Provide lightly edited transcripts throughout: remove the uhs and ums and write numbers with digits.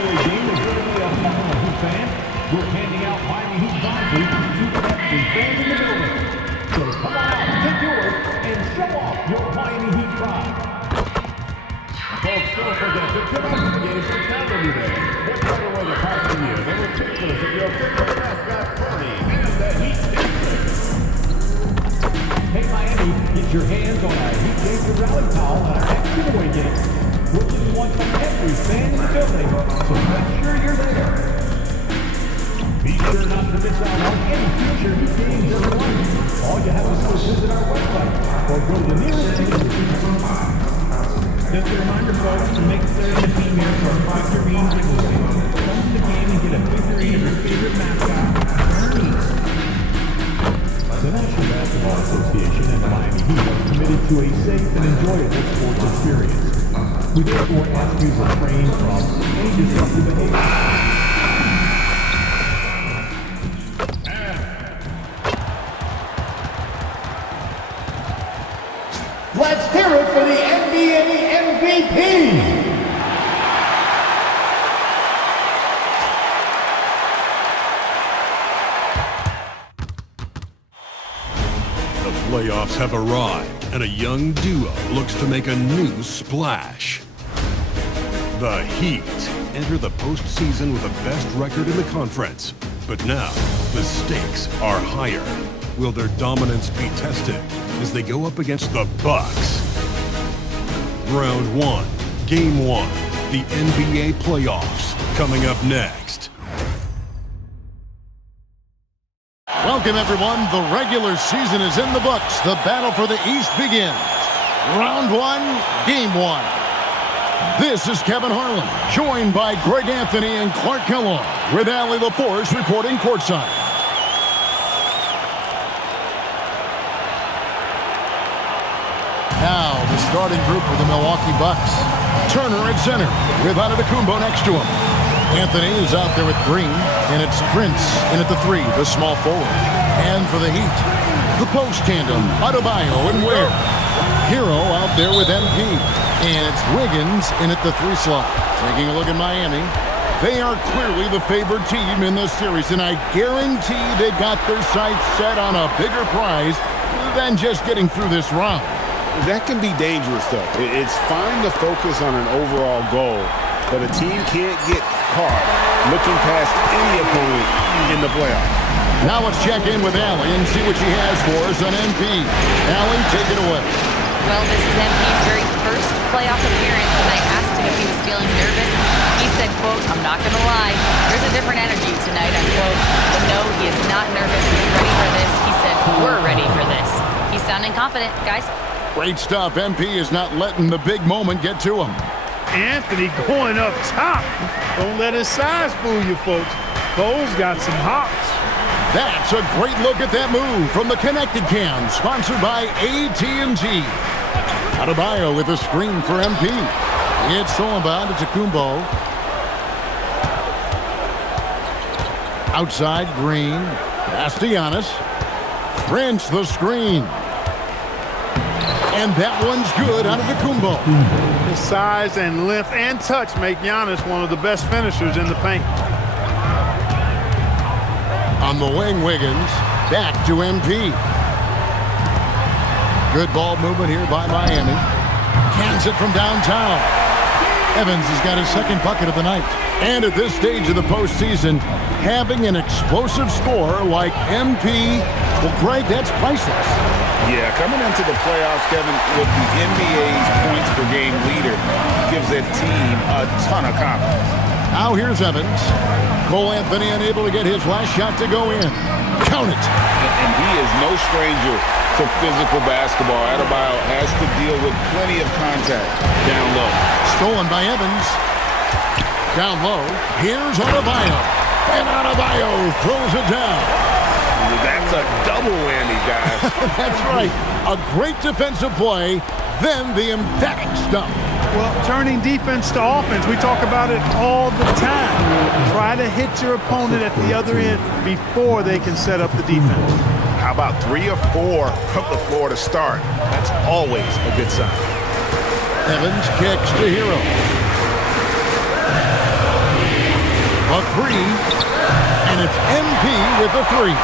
giveaway game is really a fun Heat fans. We're handing out Miami Heat boxes to every fan in the building. So come on out, get yours, and show off your Miami Heat pride. Folks, don't forget to come out to the games and travel today. What better way to pass the year than with pictures of your favorite mascot, Bernie, and the Heat Dancers. Hey Miami, get your hands on our Heat Danger Rally towel at our next giveaway game. We'll give you one from every fan in the building, so make sure you're there. Be sure not to miss out on any future Heat games or events. All you have to do is visit our website or go to the nearest team. Just a reminder, folks, to make certain the team here for a figurine giveaway. Come to the game and get a figurine of your favorite mascot, Bernie. The National Basketball Association and the Miami Heat are committed to a safe and enjoyable sports experience. We therefore ask you to refrain from any disruptive behavior. Let's hear it for the NBA MVP! The playoffs have arrived, and a young duo looks to make a new splash. The Heat enter the postseason with the best record in the conference. But now, the stakes are higher. Will their dominance be tested as they go up against the Bucks? Round 1, Game 1, the NBA playoffs, coming up next. Welcome, everyone. The regular season is in the books. The battle for the East begins. Round 1, Game 1. This is Kevin Harlan, joined by Greg Anthony and Clark Kellogg, with Allie LaForce reporting courtside. Now, the starting group for the Milwaukee Bucks. Turner at center, with Antetokounmpo next to him. Anthony is out there with Green, and it's Prince in at the 3, the small forward. And for the Heat, the post tandem, Adebayo and Ware. Hero out there with MP, and it's Wiggins in at the 3 slot. Taking a look at Miami, they are clearly the favored team in this series, and I guarantee they got their sights set on a bigger prize than just getting through this round. That can be dangerous, though. It's fine to focus on an overall goal, but a team can't get caught looking past any opponent in the playoffs. Now let's check in with Allie and see what she has for us on MP. Allie, take it away. Well, this is MP's very first playoff appearance, and I asked him if he was feeling nervous. He said, quote, "I'm not going to lie, there's a different energy tonight," unquote. But no, he is not nervous. He's ready for this. He said, "We're ready for this." He's sounding confident, guys. Great stuff. MP is not letting the big moment get to him. Anthony going up top. Don't let his size fool you, folks. Cole's got some hops. That's a great look at that move from the Connected Cam, sponsored by AT&T. Adebayo with a screen for MP. It's stolen by Antetokounmpo. Outside, Green. Pass to Giannis. Prince the screen. And that one's good out of the Antetokounmpo. His size and length and touch make Giannis one of the best finishers in the paint. On the wing, Wiggins. Back to MP. Good ball movement here by Miami. Cans it from downtown. Evans has got his second bucket of the night. And at this stage of the postseason, having an explosive scorer like MP, well, Greg, that's priceless. Yeah, coming into the playoffs, Kevin, with the NBA's points per game leader, gives that team a ton of confidence. Now here's Evans. Cole Anthony unable to get his last shot to go in. Count it. And he is no stranger to physical basketball. Adebayo has to deal with plenty of contact down low. Stolen by Evans. Down low. Here's Adebayo. And Adebayo throws it down. That's a double whammy, guys. That's right. A great defensive play, then the emphatic stuff. Well, turning defense to offense, we talk about it all the time. Try to hit your opponent at the other end before they can set up the defense. How about 3 or 4 from the floor to start? That's always a good sign. Evans kicks to Hero. A three, and it's MP with the three.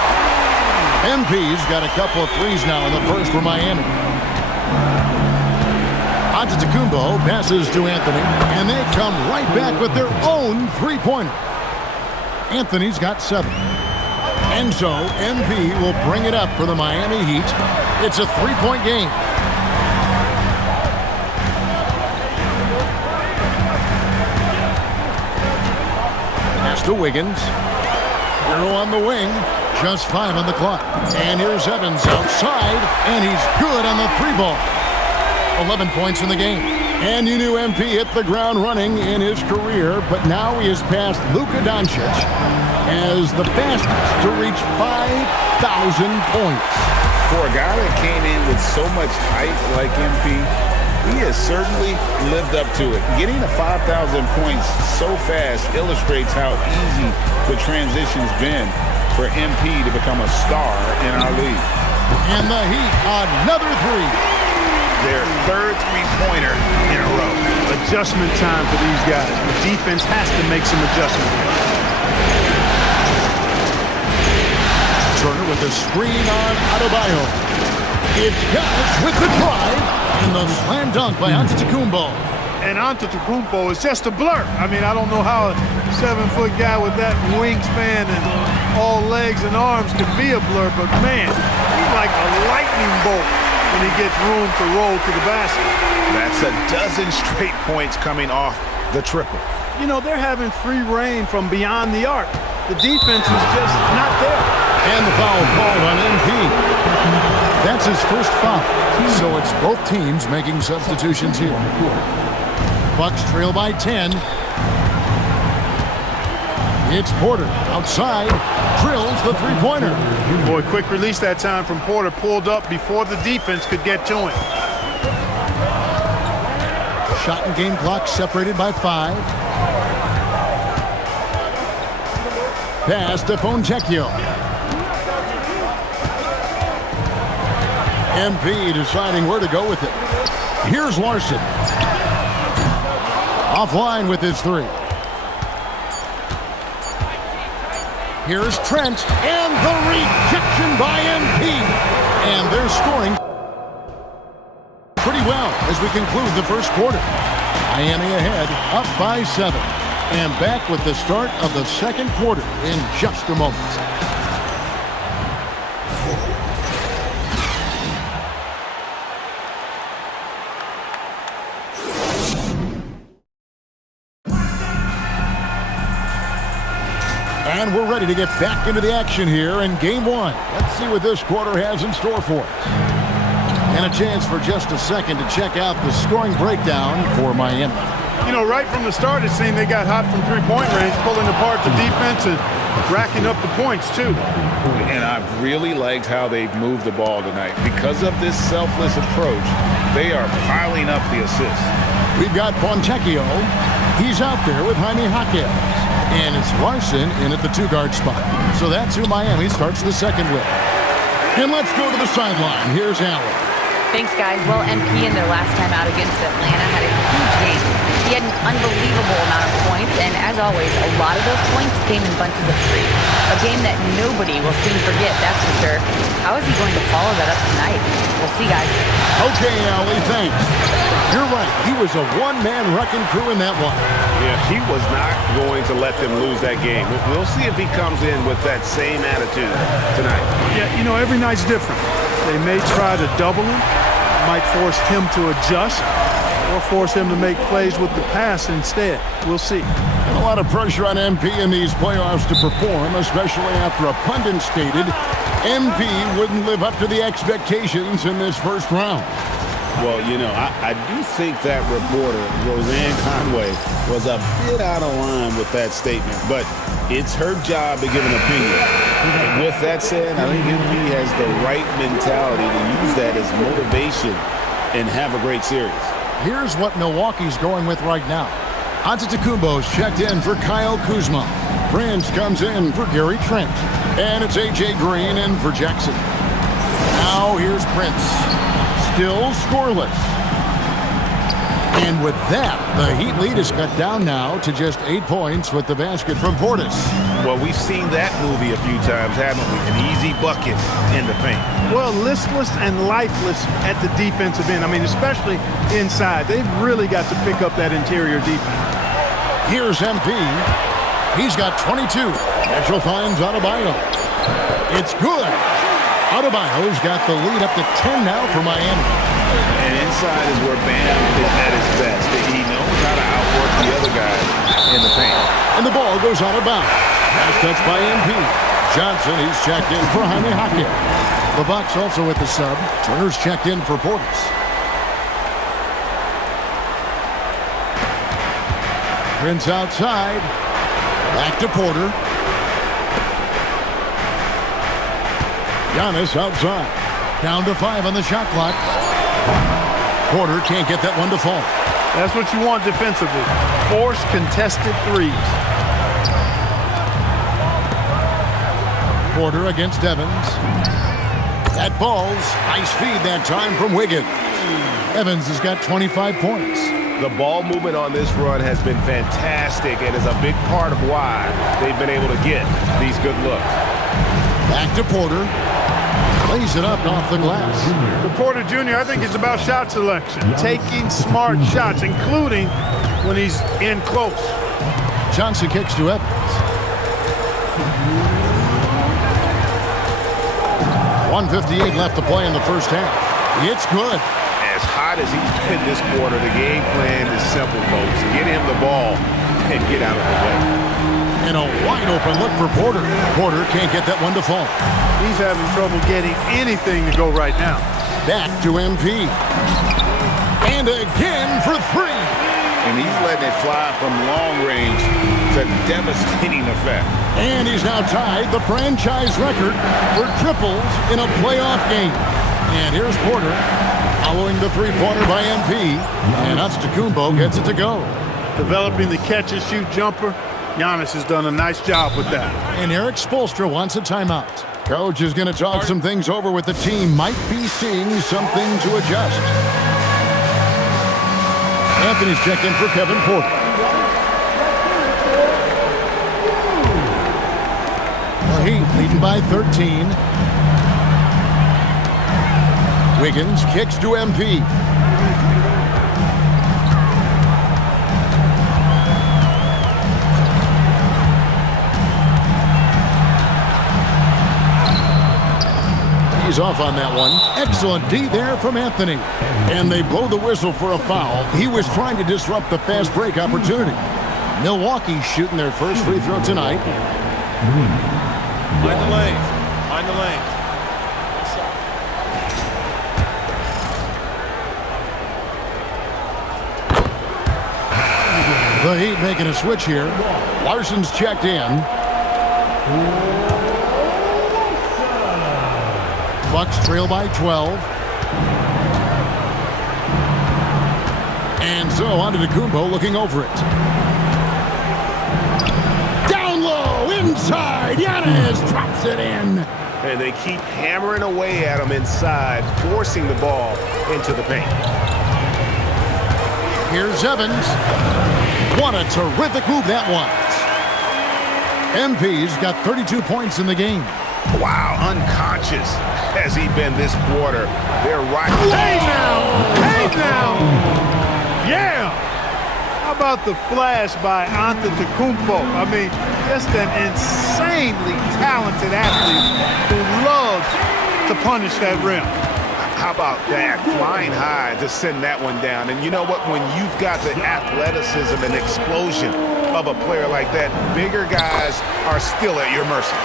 MP's got a couple of threes now in the first for Miami. Antetokounmpo passes to Anthony, and they come right back with their own three-pointer. Anthony's got 7. And so MP will bring it up for the Miami Heat. It's a three-point game. Pass to Wiggins. Hero on the wing. Just 5 on the clock. And here's Evans outside, and he's good on the three ball. 11 points in the game. And you knew MP hit the ground running in his career, but now he has passed Luka Doncic as the fastest to reach 5,000 points. For a guy that came in with so much hype like MP, he has certainly lived up to it. Getting to 5,000 points so fast illustrates how easy the transition's been for MP to become a star in our league. And the Heat, another three. Their third three-pointer in a row. Adjustment time for these guys. The defense has to make some adjustments. Turner with the screen on Adebayo. It's Giannis with the drive and the slam dunk by Antetokounmpo. And Antetokounmpo is just a blur. I mean, I don't know how a 7-foot guy with that wingspan and all legs and arms could be a blur, but man, he's like a lightning bolt when he gets room to roll to the basket. That's a dozen straight points coming off the triple. You know, they're having free reign from beyond the arc. The defense is just not there. And the foul called on MP. That's his first foul. So it's both teams making substitutions here. Bucks trail by 10. It's Porter outside, drills the three-pointer. Boy, quick release that time from Porter, pulled up before the defense could get to him. Shot and game clock separated by 5. Pass to Fontecchio. MP deciding where to go with it. Here's Larson. Offline with his three. Here's Trent, and the rejection by MP. And they're scoring pretty well as we conclude the first quarter. Miami ahead, up by 7. And back with the start of the second quarter in just a moment. And we're ready to get back into the action here in Game 1. Let's see what this quarter has in store for us. And a chance for just a second to check out the scoring breakdown for Miami. You know, right from the start, it seemed they got hot from three-point range, pulling apart the defense and racking up the points, too. And I've really liked how they've moved the ball tonight. Because of this selfless approach, they are piling up the assists. We've got Fontecchio. He's out there with Jaime Jaquez. And it's Larson in at the two-guard spot. So that's who Miami starts the second with. And let's go to the sideline. Here's Allen. Thanks, guys. Well, MP in their last time out against Atlanta had a huge game. He had an unbelievable amount of points, and as always, a lot of those points came in bunches of 3. A game that nobody will soon forget, that's for sure. How is he going to follow that up tonight? We'll see, guys. Okay, Allie, thanks. You're right. He was a one-man wrecking crew in that one. Yeah, he was not going to let them lose that game. We'll see if he comes in with that same attitude tonight. Yeah, you know, every night's different. They may try to double him, might force him to adjust, or force him to make plays with the pass instead. We'll see. And a lot of pressure on MP in these playoffs to perform, especially after a pundit stated MP wouldn't live up to the expectations in this first round. Well, you know, I do think that reporter, Roseanne Conway, was a bit out of line with that statement, but it's her job to give an opinion. And with that said, I think MP has the right mentality to use that as motivation and have a great series. Here's what Milwaukee's going with right now. Antetokounmpo's checked in for Kyle Kuzma. Prince comes in for Gary Trent. And it's A.J. Green in for Jackson. Now here's Prince. Still scoreless. And with that, the Heat lead is cut down now to just 8 points with the basket from Portis. Well, we've seen that movie a few times, haven't we? An easy bucket in the paint. Well, listless and lifeless at the defensive end. I mean, especially inside. They've really got to pick up that interior defense. Here's MP. He's got 22. Mitchell finds Adebayo. It's good. Adebayo's got the lead up to 10 now for Miami. And inside is where Bam is at his best. He knows how to outwork the other guys in the paint. And the ball goes out of bounds. Last touch by MP. Johnson, he's checked in for Jaime Jaquez. The Bucks also with the sub. Turner's checked in for Portis. Prince outside. Back to Porter. Giannis outside. Down to 5 on the shot clock. Porter can't get that one to fall. That's what you want defensively. Force contested threes. Porter against Evans. That ball's nice feed that time from Wiggins. Evans has got 25 points. The ball movement on this run has been fantastic and is a big part of why they've been able to get these good looks. Back to Porter. Lays it up off the glass. For Porter Jr., I think it's about shot selection. Taking smart shots, including when he's in close. Johnson kicks to Evans. 1:58 left to play in the first half. It's good. As hot as he's been this quarter, the game plan is simple, folks. Get him the ball and get out of the way. And a wide open look for Porter. Porter can't get that one to fall. He's having trouble getting anything to go right now. Back to MP. And again for 3. And he's letting it fly from long range to devastating effect. And he's now tied the franchise record for triples in a playoff game. And here's Porter following the three-pointer by MP. And Antetokounmpo gets it to go. Developing the catch-and-shoot jumper. Giannis has done a nice job with that. And Eric Spoelstra wants a timeout. Coach is going to talk some things over with the team. Might be seeing something to adjust. Anthony's checked in for Kevin Porter. The Heat leading by 13. Wiggins kicks to MP. He's off on that one. Excellent D there from Anthony. And they blow the whistle for a foul. He was trying to disrupt the fast break opportunity. Milwaukee shooting their first free throw tonight. Mind the lanes. Mind the lanes. The Heat making a switch here. Larson's checked in. Bucks trail by 12. And so Antetokounmpo looking over it. Down low, inside. Giannis drops it in. And they keep hammering away at him inside, forcing the ball into the paint. Here's Evans. What a terrific move that was. MP's got 32 points in the game. Wow, unconscious has he been this quarter. They're right. Hey now! Hey now! Yeah! How about the flash by Antetokounmpo? I mean, just an insanely talented athlete who loves to punish that rim. How about that? Flying high to send that one down. And you know what? When you've got the athleticism and explosion of a player like that, bigger guys are still at your mercy.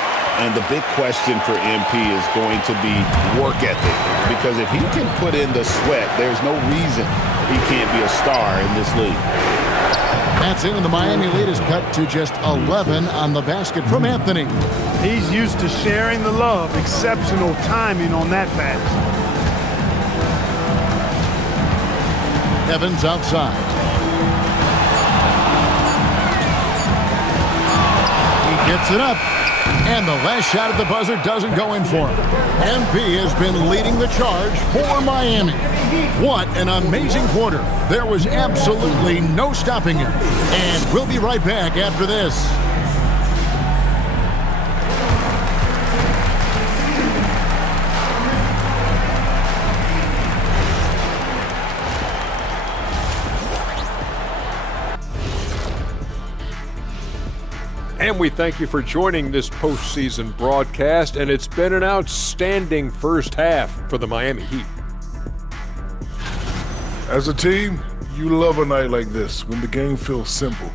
And the big question for MP is going to be work ethic. Because if he can put in the sweat, there's no reason he can't be a star in this league. That's it, and the Miami lead is cut to just 11 on the basket from Anthony. He's used to sharing the love. Exceptional timing on that pass. Evans outside. He gets it up. And the last shot at the buzzer doesn't go in for him. MP has been leading the charge for Miami. What an amazing quarter. There was absolutely no stopping him. And we'll be right back after this. And we thank you for joining this postseason broadcast, and it's been an outstanding first half for the Miami Heat. As a team, you love a night like this when the game feels simple.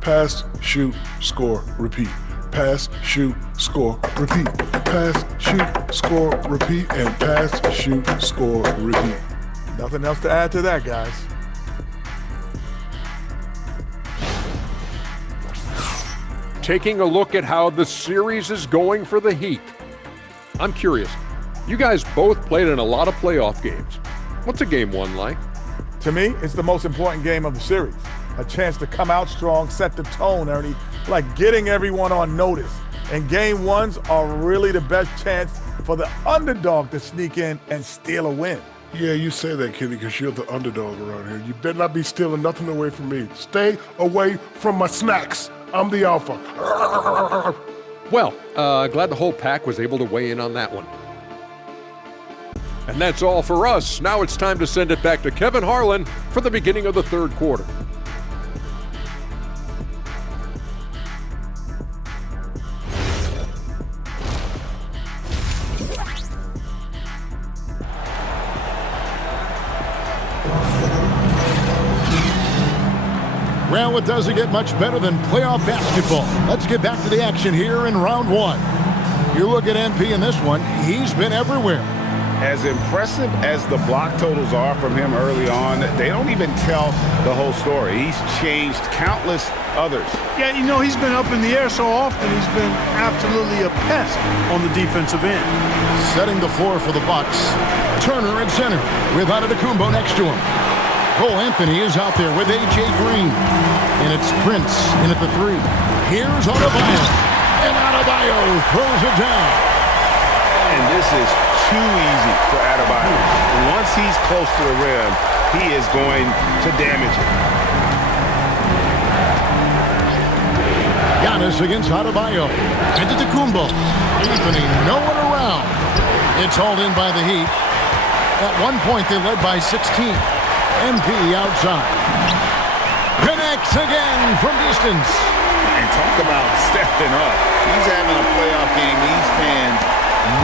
Pass, shoot, score, repeat. Pass, shoot, score, repeat. Pass, shoot, score, repeat, and pass, shoot, score, repeat. Nothing else to add to that, guys. Taking a look at how the series is going for the Heat. I'm curious, you guys both played in a lot of playoff games. What's a game one like? To me, it's the most important game of the series. A chance to come out strong, set the tone, Ernie, like getting everyone on notice. And game ones are really the best chance for the underdog to sneak in and steal a win. Yeah, you say that, Kenny, because you're the underdog around here. You better not be stealing nothing away from me. Stay away from my snacks. I'm the alpha. Well, glad the whole pack was able to weigh in on that one. And that's all for us. Now it's time to send it back to Kevin Harlan for the beginning of the third quarter. Well, it doesn't get much better than playoff basketball. Let's get back to the action here in round one. You look at MP in this one, he's been everywhere. As impressive as the block totals are from him early on, they don't even tell the whole story. He's changed countless others. Yeah, you know, he's been up in the air so often, he's been absolutely a pest on the defensive end. Setting the floor for the Bucks. Turner at center with Antetokounmpo next to him. Cole Anthony is out there with A.J. Green. And it's Prince in at the three. Here's Adebayo. And Adebayo throws it down. And this is too easy for Adebayo. Once he's close to the rim, he is going to damage it. Giannis against Adebayo. Antetokounmpo. Anthony nowhere around. It's hauled in by the Heat. At one point, they led by 16. MP outside. Connects again from distance. And talk about stepping up. He's having a playoff game these fans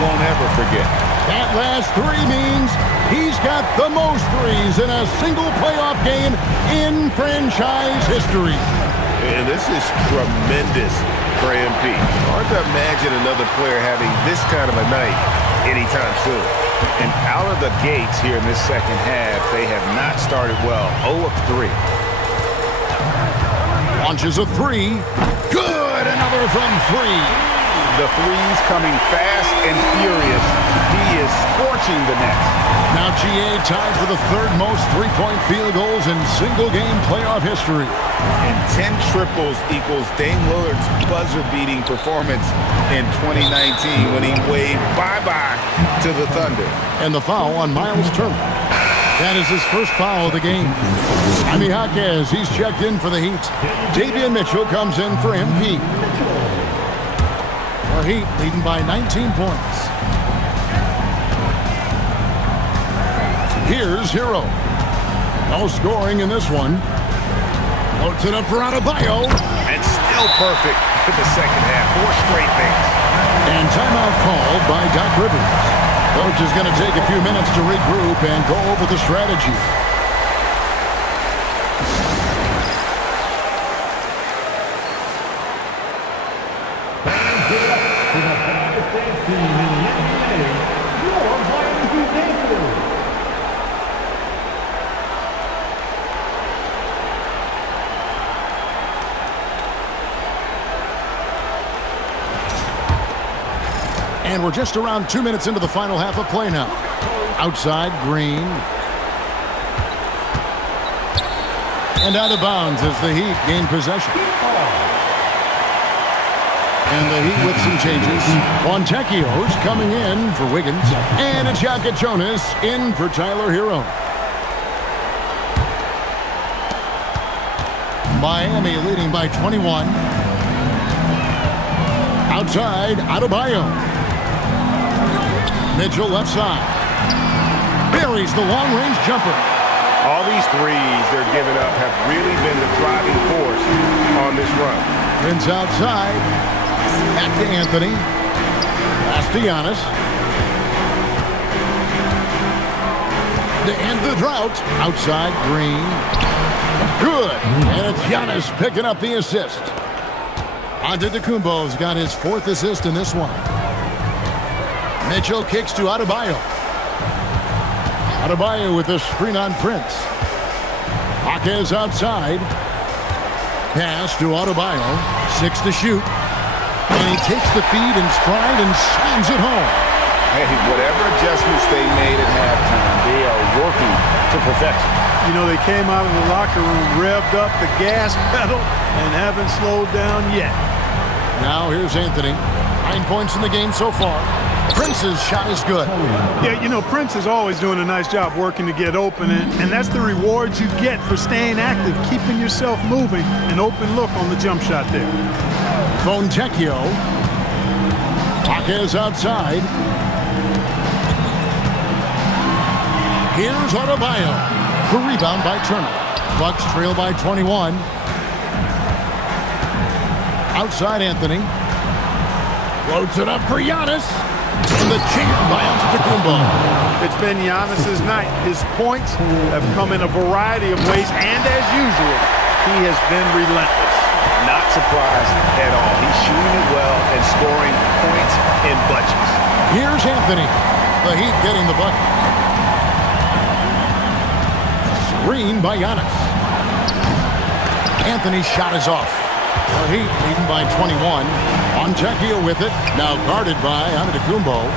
won't ever forget. That last three means he's got the most threes in a single playoff game in franchise history. And this is tremendous for MP. Hard to imagine another player having this kind of a night anytime soon. And out of the gates here in this second half, they have not started well. 0 of 3. Launches a three. Good! Another from three. The threes coming fast and furious. He is scorching the nets. Now GA tied for the third most three-point field goals in single-game playoff history. And 10 triples equals Dame Lillard's buzzer-beating performance in 2019 when he waved bye-bye to the Thunder. And the foul on Miles Turner. That is his first foul of the game. Jaime Jaquez, he's checked in for the Heat. Davion Mitchell comes in for MP. The Heat leading by 19 points. Here's Hero. No scoring in this one. Floats it up for Adebayo. And still perfect in the second half. 4 straight things. And timeout called by Doc Rivers. Coach is going to take a few minutes to regroup and go over the strategy. And we're just around 2 minutes into the final half of play now. Outside, Green. And out of bounds as the Heat gain possession. And the Heat with some changes. Fontecchio's coming in for Wiggins. And it's Jaka Jonas in for Tyler Hero. Miami leading by 21. Outside, Adebayo. Mitchell left side. Buries the long-range jumper. All these threes they're giving up have really been the driving force on this run. Prince outside. Back to Anthony. Pass to Giannis. To end the drought. Outside, Green. Good. And it's Giannis picking up the assist. Antetokounmpo's got his 4th assist in this one. Mitchell kicks to Adebayo. Adebayo with the screen on Prince. Jaquez outside. Pass to Adebayo. 6 to shoot. And he takes the feed in stride and slams it home. Hey, whatever adjustments they made at halftime, they are working to perfection. You know, they came out of the locker room, revved up the gas pedal, and haven't slowed down yet. Now here's Anthony. 9 points in the game so far. Prince's shot is good. Yeah, you know, Prince is always doing a nice job working to get open, and that's the reward you get for staying active, keeping yourself moving, an open look on the jump shot there. Fontecchio. Jaquez outside. Here's Adebayo. The rebound by Turner. Bucks trail by 21. Outside Anthony. Floats it up for Giannis. And the jam by Antetokounmpo. It's been Giannis's night. His points have come in a variety of ways, and as usual, he has been relentless. Not surprised at all. He's shooting it well and scoring points in bunches. Here's Anthony. The Heat getting the bucket. Screen by Giannis. Anthony's shot is off. The Heat leading by 21. Fontecchio with it. Now guarded by Antetokounmpo.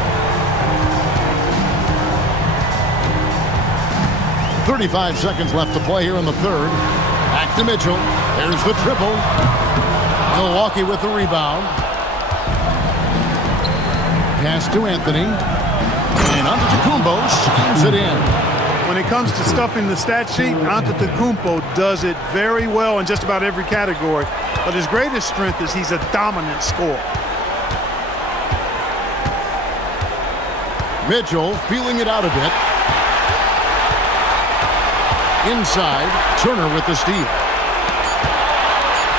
35 seconds left to play here in the third. Back to Mitchell. There's the triple. Milwaukee with the rebound. Pass to Anthony. And Antetokounmpo slams it in. When it comes to stuffing the stat sheet, Antetokounmpo does it very well in just about every category. But his greatest strength is he's a dominant scorer. Mitchell feeling it out a bit. Inside, Turner with the steal.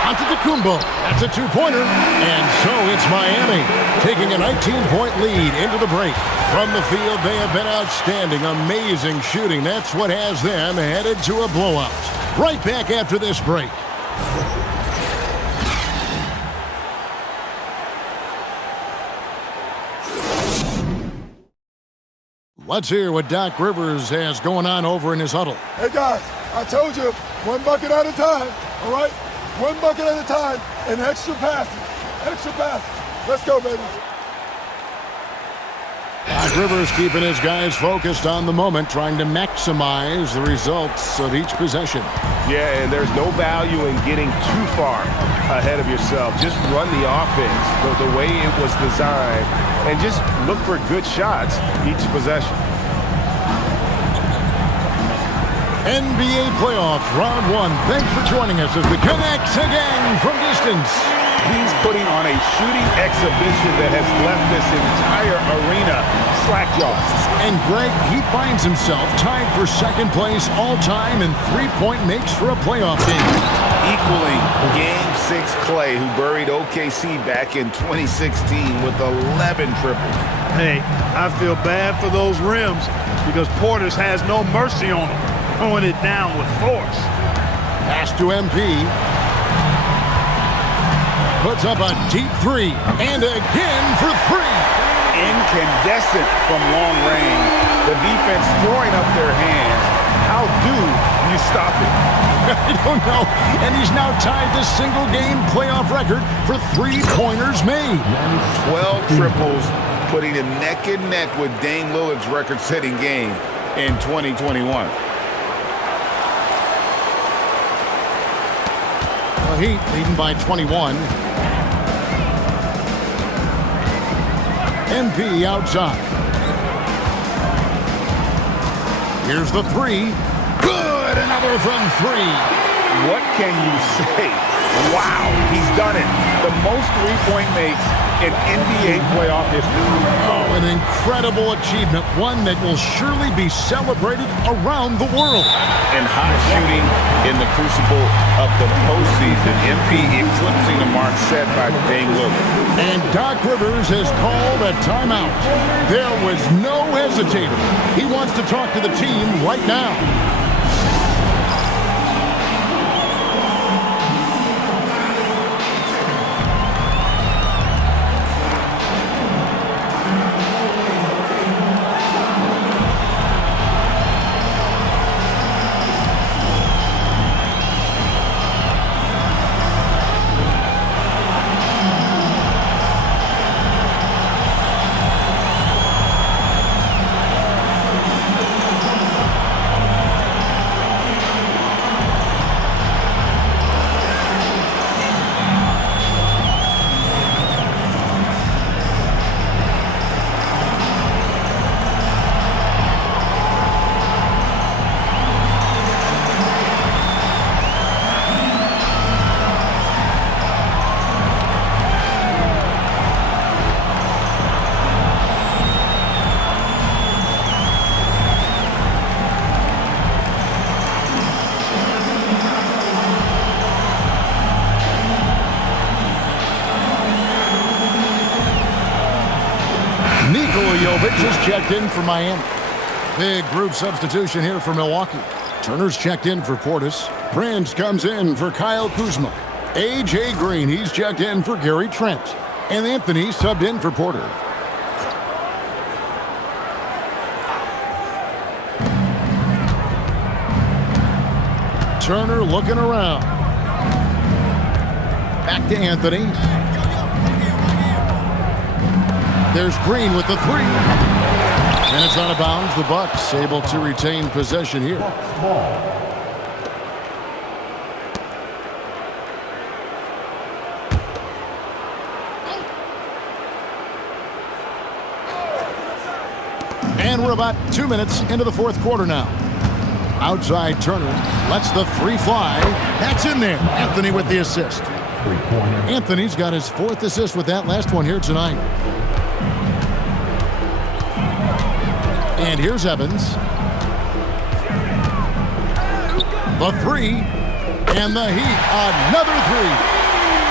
Antetokounmpo, that's a two-pointer. And so it's Miami taking a 19-point lead into the break. From the field, they have been outstanding, amazing shooting. That's what has them headed to a blowout. Right back after this break. Let's hear what Doc Rivers has going on over in his huddle. Hey, guys, I told you, one bucket at a time, all right? One bucket at a time and extra passes. Extra passes. Let's go, baby. Doc Rivers keeping his guys focused on the moment, trying to maximize the results of each possession. Yeah, and there's no value in getting too far ahead of yourself. Just run the offense the way it was designed and just look for good shots each possession. NBA playoffs, round one. Thanks for joining us as we connect again from distance. He's putting on a shooting exhibition that has left this entire arena slack-jawed. And Greg, he finds himself tied for second place all-time in three-point makes for a playoff game. Equaling Game 6 Clay, who buried OKC back in 2016 with 11 triples. Hey, I feel bad for those rims because Portis has no mercy on them, throwing it down with force. Pass to MP. Puts up a deep three, and again for three. Incandescent from long range. The defense throwing up their hands. How do you stop it? I don't know. And he's now tied the single-game playoff record for three-pointers made. 12 triples, putting him neck and neck with Dame Lillard's record-setting game in 2021. The Heat leading by 21. MP outside. Here's the three. Good, another from three. What can you say? Wow, he's done it. The most three-point makes in NBA playoff history. Oh, an incredible achievement, one that will surely be celebrated around the world. And hot shooting in the crucible of the postseason. MP eclipsing the mark set by Dame Lillard. And Doc Rivers has called a timeout. There was no hesitating. He wants to talk to the team right now. Just checked in for Miami. Big group substitution here for Milwaukee. Turner's checked in for Portis. Prince comes in for Kyle Kuzma. A.J. Green, he's checked in for Gary Trent. And Anthony subbed in for Porter. Turner looking around. Back to Anthony. There's Green with the three. And it's out of bounds. The Bucks able to retain possession here. And we're about 2 minutes into the fourth quarter now. Outside Turner lets the three fly. That's in there. Anthony with the assist. Anthony's got his fourth assist with that last one here tonight. And here's Evans. The three. And the Heat. Another three.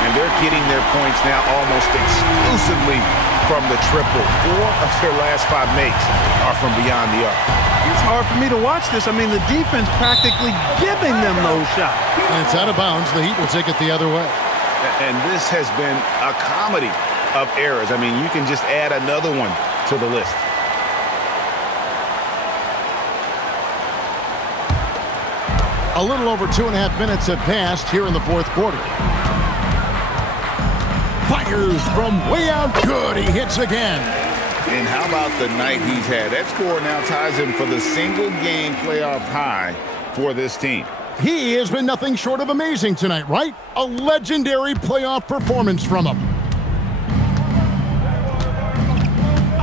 And they're getting their points now almost exclusively from the triple. 4 of their last 5 makes are from beyond the arc. It's hard for me to watch this. I mean, the defense practically giving them those shots. And it's out of bounds. The Heat will take it the other way. And this has been a comedy of errors. I mean, you can just add another one to the list. A little over 2.5 minutes have passed here in the fourth quarter. Fires from way out. Good. He hits again. And how about the night he's had? That score now ties him for the single-game playoff high for this team. He has been nothing short of amazing tonight, right? A legendary playoff performance from him.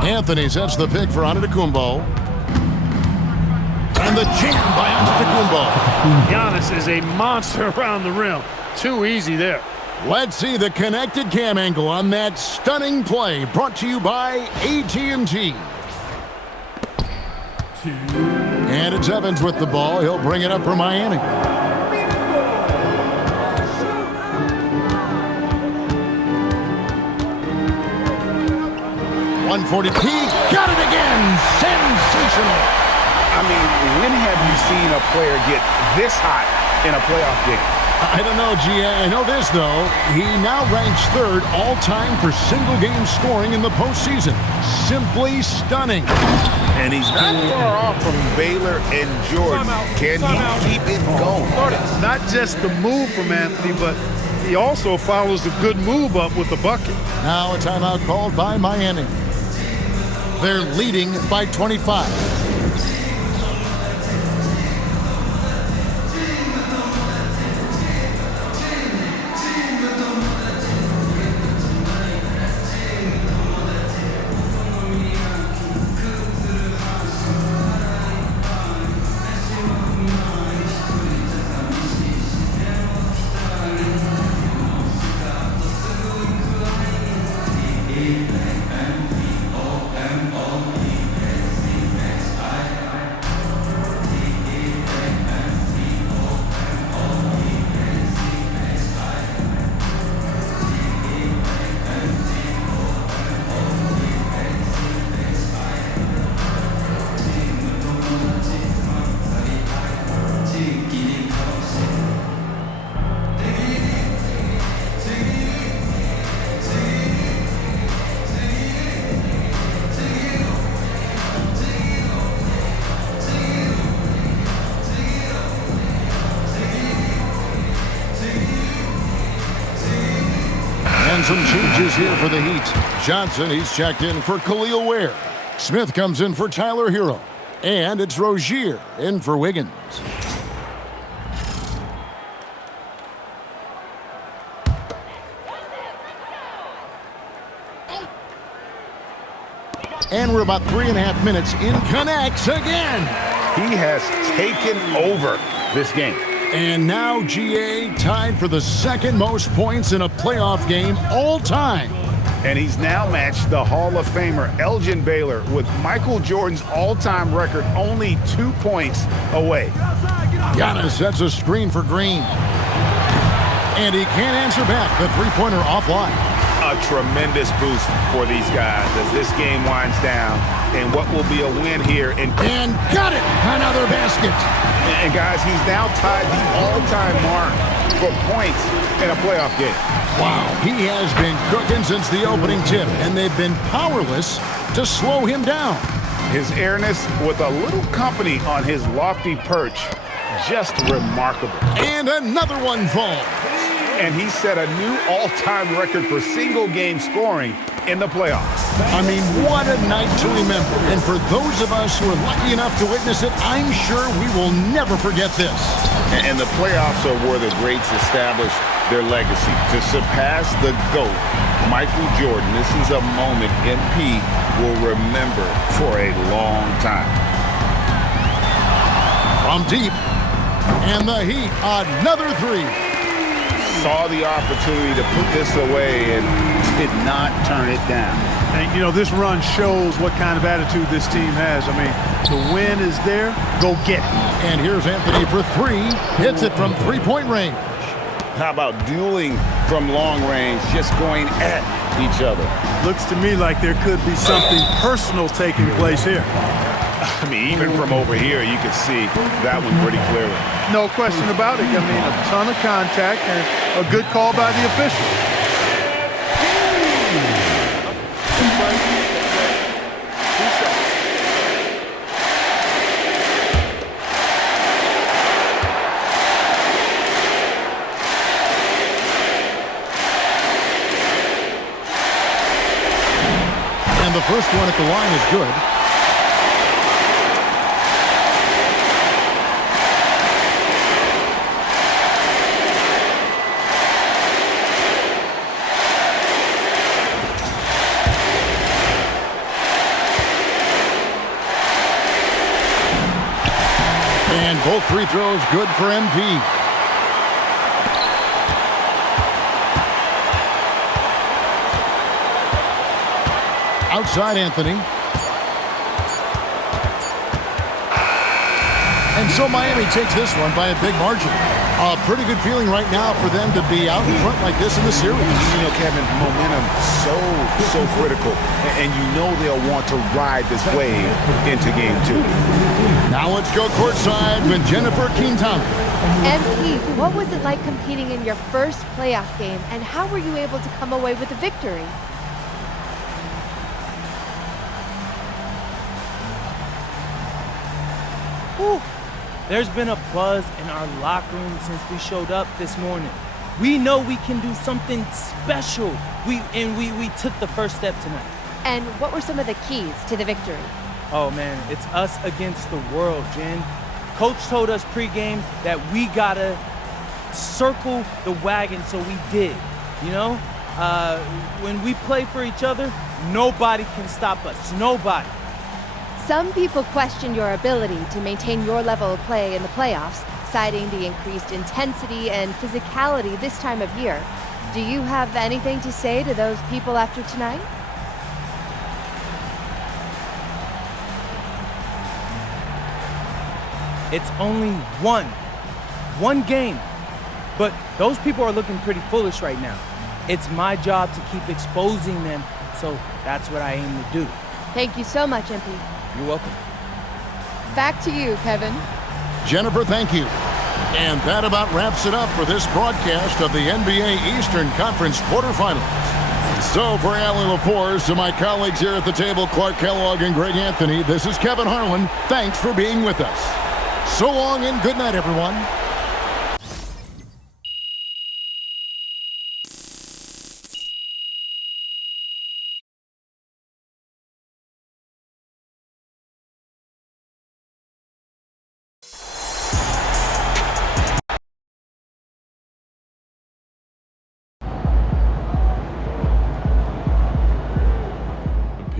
Anthony sets the pick for Antetokounmpo. And the jam by Antetokounmpo. Giannis is a monster around the rim. Too easy there. Let's see the connected cam angle on that stunning play, brought to you by AT&T. And it's Evans with the ball. He'll bring it up for Miami. .140. He got it again. Sensational. I mean, when have you seen a player get this hot in a playoff game? I don't know, G. I know this, though. He now ranks third all-time for single-game scoring in the postseason. Simply stunning. And he's not far off from Baylor and Jordan. Can he keep it going? Not just the move from Anthony, but he also follows the good move up with the bucket. Now a timeout called by Miami. They're leading by 25. And some changes here for the Heat. Johnson, he's checked in for Khalil Ware. Smith comes in for Tyler Hero. And it's Rozier in for Wiggins. And we're about 3.5 minutes in. Connects again. He has taken over this game. And now GA tied for the second most points in a playoff game all time. And he's now matched the Hall of Famer Elgin Baylor with Michael Jordan's all-time record only 2 points away. Giannis sets a screen for Green. And he can't answer back. The three-pointer offline. A tremendous boost for these guys as this game winds down. And what will be a win here. And got it! Another basket. And guys, he's now tied the all-time mark for points in a playoff game. Wow, he has been cooking since the opening tip, and they've been powerless to slow him down. His airness with a little company on his lofty perch, just remarkable. And another one falls. And he set a new all-time record for single-game scoring in the playoffs. I mean, what a night to remember. And for those of us who are lucky enough to witness it, I'm sure we will never forget this. And the playoffs are where the greats establish their legacy. To surpass the GOAT, Michael Jordan, this is a moment MP will remember for a long time. From deep, and the Heat, another three. Saw the opportunity to put this away and did not turn it down. And, you know, this run shows what kind of attitude this team has. I mean, the win is there. Go get it. And here's Anthony for three. Hits it from three-point range. How about dueling from long range, just going at each other? Looks to me like there could be something personal taking place here. I mean, even from over here, you can see that one pretty clearly. No question about it. I mean, a ton of contact and a good call by the official. And the first one at the line is good. And both free throws good for MP. Outside Anthony. And so Miami takes this one by a big margin. A pretty good feeling right now for them to be out in front like this in the series. You know, Kevin, momentum so critical. And you know they'll want to ride this wave into game two. Now let's go courtside with Jennifer Quintana. MP, what was it like competing in your first playoff game, and how were you able to come away with a victory? Whew. There's been a buzz in our locker room since we showed up this morning. We know we can do something special. We took the first step tonight. And what were some of the keys to the victory? Oh man, it's us against the world, Jen. Coach told us pregame that we gotta circle the wagon, so we did. You know, when we play for each other, nobody can stop us. Nobody. Some people question your ability to maintain your level of play in the playoffs, citing the increased intensity and physicality this time of year. Do you have anything to say to those people after tonight? It's only one game. But those people are looking pretty foolish right now. It's my job to keep exposing them, so that's what I aim to do. Thank you so much, MP. You're welcome. Back to you, Kevin. Jennifer, thank you. And that about wraps it up for this broadcast of the NBA Eastern Conference quarterfinals. So for Allie LaForce, to my colleagues here at the table, Clark Kellogg and Greg Anthony, this is Kevin Harlan. Thanks for being with us. So long and good night, everyone.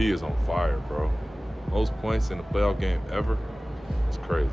he is on fire, bro. Most points in a playoff game ever. It's crazy.